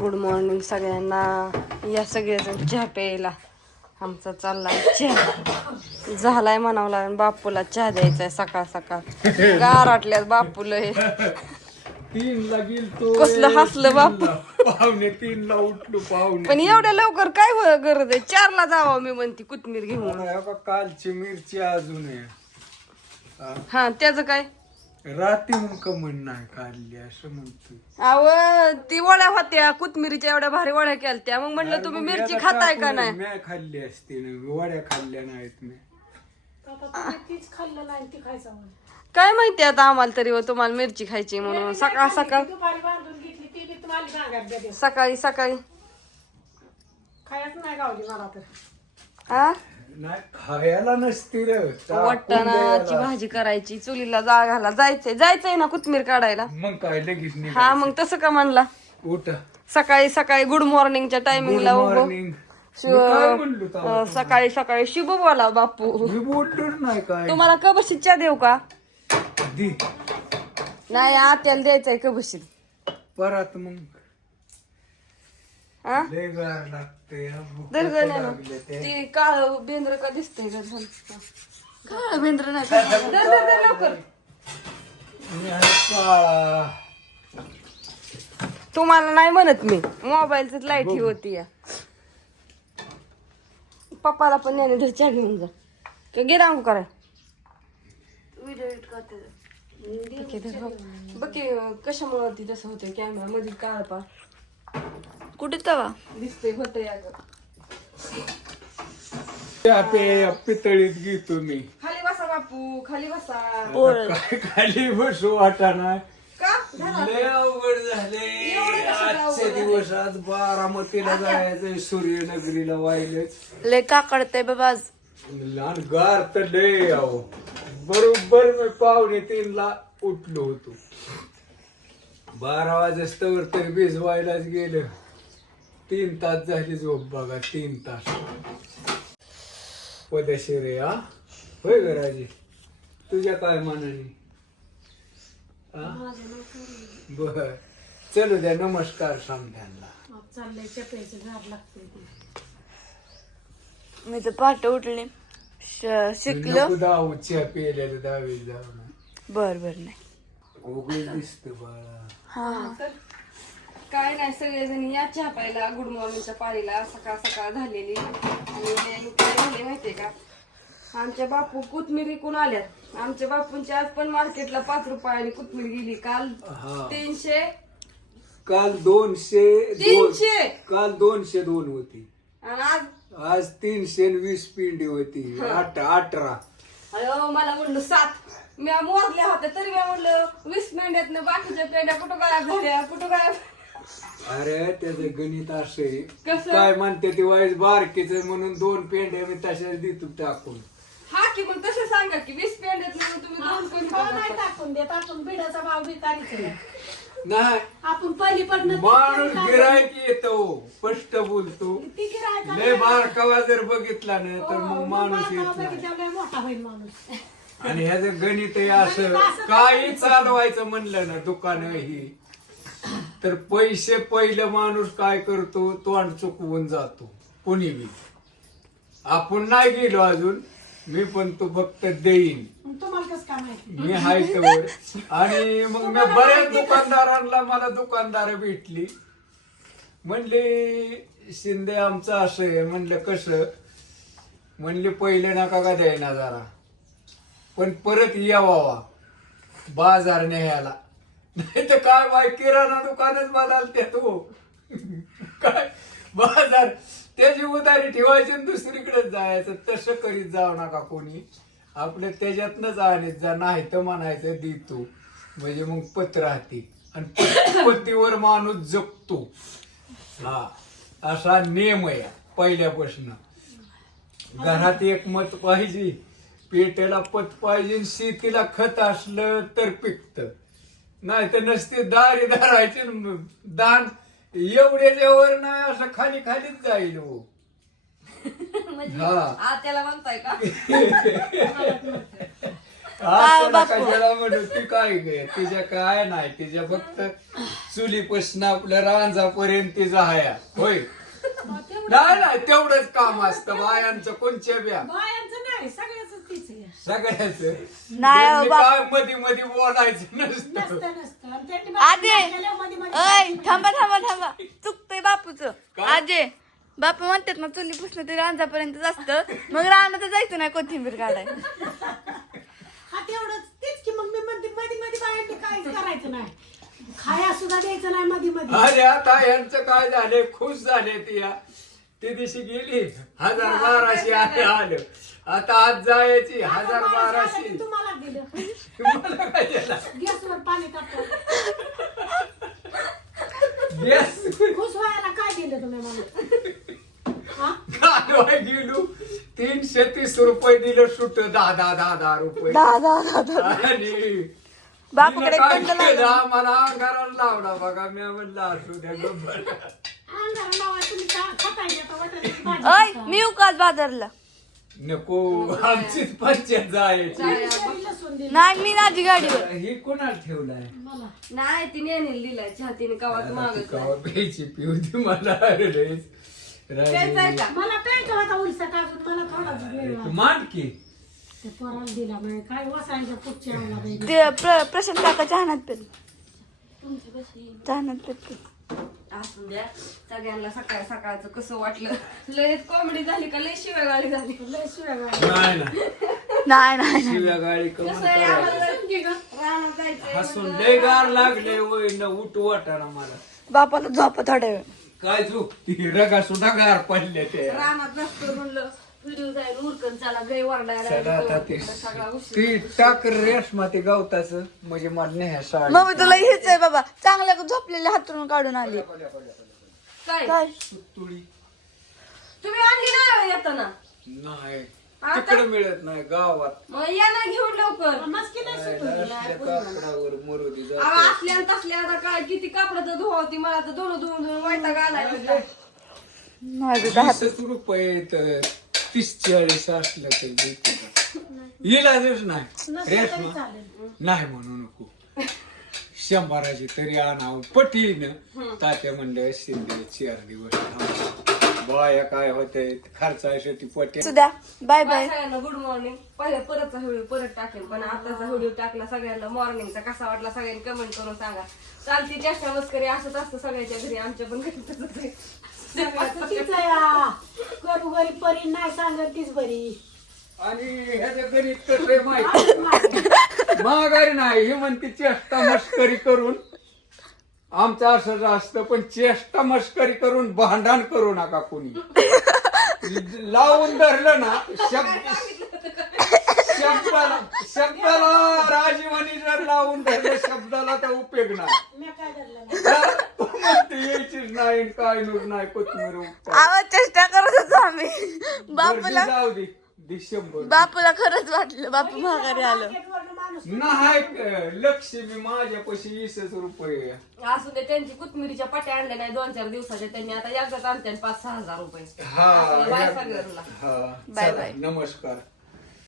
Good morning सगळ्यांना. या सगळेजण चहा प्यायला. आमचा चाललाय चहा झालाय म्हणावं लागेल. बापूला चहा द्यायचाय सकाळ सकाळ. गाराटल्यात बापूला हे. 3ला गेलतो. कसलं हसलं बापू. 2:45ला उठलो. पण एवढ्या लवकर काय गरज आहे? 4ला जावं मी म्हणते कोथमीर घेऊन. कालची मिरची अजून आहे. हा त्याचं काय रात्री मग कमन नाही काढली असं म्हणतो. अव ती वड्या होत्या कोथमिरीच्या एवढ्या भारी वड्या केलत्या. मग म्हणलं तुम्ही मिरची खाताय का नाही? मी खाल्ली असते ना, वड्या खाल्ल्या नाहीत मी. काय माहिती आता आम्हाला तरी व तुम्हाला मिरची खायची म्हणून. सकाळ सकाळ सकाळी सकाळी हा नाही खायला नसती रे. वाटाणाची भाजी करायची. चुलीला जाळ जायचंय ना कोथमीर काढायला. मग काय लगेच नाही. हा मग तसं का म्हणला? उठ सकाळी सकाळी गुड मॉर्निंगच्या टायमिंगला मॉर्निंग. काय म्हणलो तेव्हा? सकाळी सकाळी शुभ बोला बापू. मी बोललोच नाही काय. तुम्हाला कबशीत चहा देऊ का? दी नाही आत्याला द्यायचंय कबशीत. परत मग हा लय गार लागते. ती काळ बेंद्र का दिसतंय का? काळ बेंद्र नाही. धर लवकर. काळा तुम्हाला नाही म्हणत मी. मोबाईलच लाईट ही होती या. पप्पाला पण नेणे धर चहा घेऊन जा. का गे रांगू करा. बघ कशामुळे ती तसं होतंय. कॅमेरा मध्ये काळ पा कुठे तवा दिसतंय होतंय अगं. पितळीत घेतो मी. खाली बसा बापू खाली बसा. काय खाली बसू वाटाणा. का लय अवघड झाले आजचे दिवस. आज बारामतीला जायचंय. सूर्यनगरीला वाहिलंच. लय का कळतंय बाबा आज. लहान गार तर लय आहो. बरोबर मी 2:45ला उठलो होतो. 12 वाजस्तवर तर भिजवायलाच गेलं. 3 तास झाली झोप बघा. 3 तास पदशीर आहे. हा होय गराजी. तुझ्या काय मानाने? बर चलू द्या. नमस्कार समध्यांना. मी तर पहाटे उठले शिकलो. दाऊ चहा पिलेलं 10 जाऊन बर नाही उघड दिसत बाळा. हा काय नाही सगळेजण या चहा प्यायला. गुड मॉर्निंगच्या पाळीला सकाळ सकाळ झालेली. आणि काय झाले माहितीये का? आमच्या बापू कोथमीर विकून आल्यात. आमच्या बापूंची आज पण मार्केटला 5 रुपयाने कोथमीर गेली. काल 300 काल 200 300 काल 202 होती. आणि आज आज 320 पिंडी होती. 18 अरे मला म्हणलं 7 मी मोजल्या होत्या. तरी मी म्हणलं 20 पेंड्यातनं बाकीच्या पेंड्या कुठं गायब झाल्या कुठं गायब. अरे त्याचं गणित असे कसं? काय म्हणते ती वाईस बारकीच म्हणून 2 पेंड्या मी तशाच देतो टाकून. हा की मग तसं सांगा की 20 पेंड्यातनं तुम्ही 2 कोणी टाकून देत. आपण बिडाचा भाव विकारीच नाही आपण पहिली पण माणूस गिरायक येतो. स्पष्ट बोलतो. लय बारकावा जर बघितला ना तर मग माणूस येत नाही. मोठा होईल माणूस. आणि ह्याचं गणित हे असं काही चालवायचं म्हणलं ना दुकान ही तर पैसे पहिलं माणूस काय करतो तोंड चुकवून जातो. कोणी बी. आपण नाही गेलो अजून. मी पण तो फक्त देईन. तुम्हाला कसं काय माहिती? मी हाय तर. आणि मग मी बऱ्याच दुकानदारांना मला दुकानदार भेटली. म्हणले शिंदे आमचं असं आहे. म्हणलं कसं? म्हणले पहिले नका का द्यायना जरा पण परत यावा बाजार न्यायला. नाही तर काय बाय किराणा दुकानच बदलते तो. काय बाजार त्याची उधारी ठेवायची आणि दुसरीकडे जायचं. तसं करीत जाऊ नका कोणी. आपलं त्याच्यातनच आणत जा. नाही तर म्हणायचं देतो म्हणजे मग पत राहते आणि पत्तीवर माणूस जगतो. हा असा नियम आहे पहिल्यापासून. घरात एक मत पाहिजे. पेट्याला पत पाहिजे. शेतीला खत असलं तर पिकत. नाही तर नसते दारी धरायचे. दान एवढ्याच्या वर नाही असं खाली खालीच जाईल. हो त्याला म्हणताय का? आपण बापू कशाला म्हणू ती काय गे तिच्या काय नाही तिच्या फक्त चुलीपासून आपल्या रांजापर्यंत तिचा हाया होय नाही नाही तेवढंच काम असतं बायांचं कोणच्या ब्या बायांचं नाही सगळ्याच तीच आहे. सगळ्याच नाही हो बाप. काय मध्ये मध्ये बोलायचं नसतं नसतं नसतं आणि त्यांनी आजे बाहेर मध्ये मध्ये अय थांबा थांबा थांबा चुकतंय बापूचं काय? आजे बापू म्हणतात ना चुली पुसणं ते रांजापर्यंत असतं मग रानात जायचं नाही कोथिंबीर काढाय हा तेवढंच तेच की मग मी म्हणते मध्ये मध्ये बायांनी काहीच करायचं नाही खाया सुद्धा द्यायचं नाही मध्ये मध्ये अरे आता यांचं काय झाले खुश झाले ती दिवशी गेली 1200 आलं आता आज जायची 1200 तुम्हाला दिलं मला काय झालं? गॅसवर पाणी टाकतो गॅस खुश व्हायला काय दिलं तुम्ही मला हा कालवाय गेलो 330 रुपये दिलं सुट 10 रुपये दादा आणि बापूकडे तिनं काय बंद केलं, लागलं. आम्हाला अंगाराला लावला बघा मी म्हणलं असू द्या गप्प. अंगार लावा तुम्ही खाताय आता वाटायची भाजी अय खाता. मी येऊ का आज बाजारला नको आमचीच पंचायत जायची शेरी लसूण दिलं नाही मी माझी गाडीवर ही कोणाला ठेवलाय मला नाही तिने अनिल दिलाय चहा तिने कवात मागत कवा प्यायची पिऊ ती मला अरे लयच प्यायचाय राजी. का मला प्यायचा होता उलसा टाकून मला थोडाच वेळ तू लागला. मान की ते पोराला दिला म्हणजे काय वसायच्या पुढच्या वेळेला बाई. ते प्रशांत काका चहानात पेल तुमची कशी चहानात पेल असू द्या सगळ्यांना सकाळ सकाळचं कसं वाटलं लयच कॉमेडी झाली का लय शिवागाळी झाली लय शिव्या गाळ्या. नाही ना नाही नाही शिव्या गाडी कमून कसं आहे करायची आम्हाला रानात जायचंय हसून लय गार लागले वय न उठू वाटाना मला बापाला झोपा थोड्या वेळ काय झोप ती रगा सुद्धा गार पडले ते रानात नसतो म्हणलं व्हिडिओ जाईल उरकन चला गै वरडायला सगळं आता लागली. ते सगळा उशीर ती टाक रेशमा ते गवताच म्हणजे मला न्याय साडी मग तुला हेच आहे बाबा चांगल्या झोपलेल्या हातून काढून आली काय काय तुळी तुम्ही आणली ना येताना नाही आता? तिकडे मिळत नाही गावात मग या ना घेऊन लवकर मस्की नाही सुटली. असल्या कापडावर मरुदी अहो, जाते. असल्या आणि तसल्या आता काय किती कापडाचं धुवावती मला तर दोन धुवून वैताग आलाय नुसता. माझं दहा 20 रुपये तर 30-40 असलं तर देते का? इलाजच नाही नसलं तरी रेशमा चालेल. नाही म्हणू नको 100ची तरी आणावं पटीनं तात्या म्हणलं शिंदे 4 दिवस थांबा. बाया काय होतंय खर्चासाठी पटे सुद्या बाय बाय सगळ्यांना गुड मॉर्निंग पहिल्या परतचा व्हिडिओ परत टाकेल पण आताचा व्हिडिओ टाकला सगळ्यांना मॉर्निंगचा कसा वाटला सगळ्यांनी कमेंट करून सांगा चालती चेष्टा मस्करी असंच असतं सगळ्याच्या घरी आमच्या पण घरी तसंच आहे. सगळ्याचं तीच आहे हा. करू गरी परी नाही सांगत तीच बरी आणि ह्याच्या घरी कसं माहिती महागारी नाही ही म्हणते चेष्टा मस्करी करून आमचं असंच असतं पण चेष्टा मस्करी करून भांडण करू नका कोणी लावून धरलं ना शब्दाला राजीवानी जर लावून धरलं शब्दाला तर उपयोग नाही मी काय धरलं नाही. म्हणते यायचीच नाही काय नूर नाही कोथमीर उपटा. आवाज चेष्टा करत होतो आम्ही गर्दी बापूला जाऊ दे 100 बापूला खरंच वाटलं बापू माघारी आलं मार्केटवरनं माणूस नाही लक्ष्मी माझ्यापाशी 20 रुपये असू दे त्यांची कोथमिरीच्या पाट्या आणल्या नाही 2-4 दिवसाच्या त्यांनी आता एकदाच आणते 5-6 हजार रुपये हा बाय सगळ्यांना हा बाय चला, बाय. नमस्कार